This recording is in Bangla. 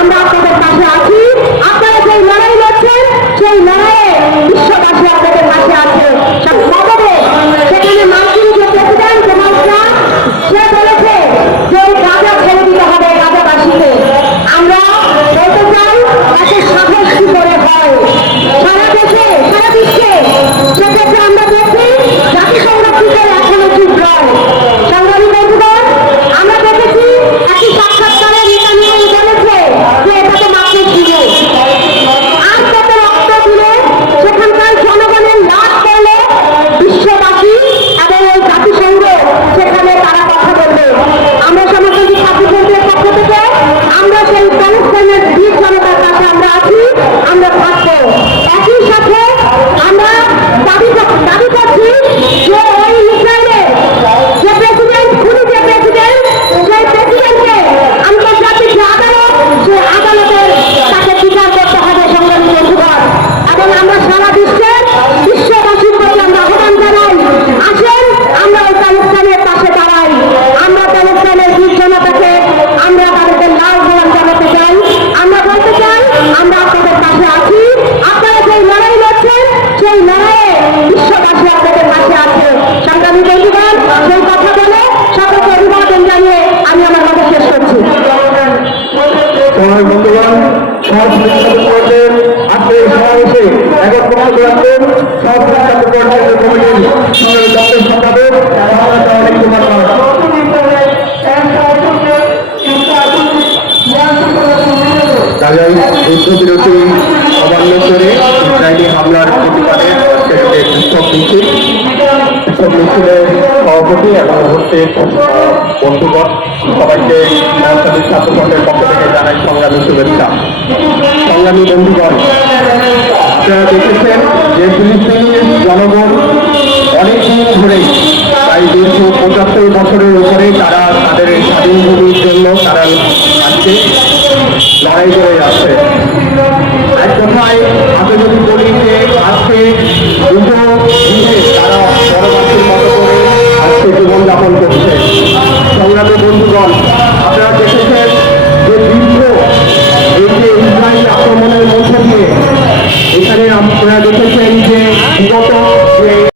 আমরা আপনাদের পাশে আছি। আপনারা যে লড়াই লড়ছেন, সেই লড়াইয়ে বিশ্ববাসী আপনাদের পাশে আছে। সেখানে মার্কিন যে প্রেসিডেন্ট ডোনাল্ড ট্রাম্প, সে বলেছে যে দিতে হবে গাঁজাবাসীকে। আমরা বলতে চাই, তাকে একত্রিত রাখবেন সহযোগী ছাত্র পর্যায়ের কমিটির সঙ্গে অমান্য করে ইসরায়েলি হামলার প্রতিবাদে বিক্ষোভ মিছিল। বিক্ষোভ মিছিলের সভাপতি এবং উপস্থিত বন্ধুগণ, সবাইকে মহাসভী ছাত্র পক্ষ থেকে জানাই সংগ্রামী শুভেচ্ছা। সংগ্রামী বন্ধুগণ আপনারা দেখেছেন যে ফিলিস্তিনের জনগণ অনেক অনেকদিন ধরেই প্রায় দুশো পঁচাত্তর বছরের উপরে তারা তাদের স্বাধীন ভূমির জন্য তারা আজকে লড়াই করে যাচ্ছে। এক কথায়, আমি যদি বলি যে আজকে দুটো দিনে তারা পরবর্তীর মতো করে আজকে জীবনযাপন করছে। সংগ্রামী বন্ধুগণ, আপনারা দেখেছেন যে দীর্ঘ এই যে ইসরায়েল আক্রমণের মধ্যে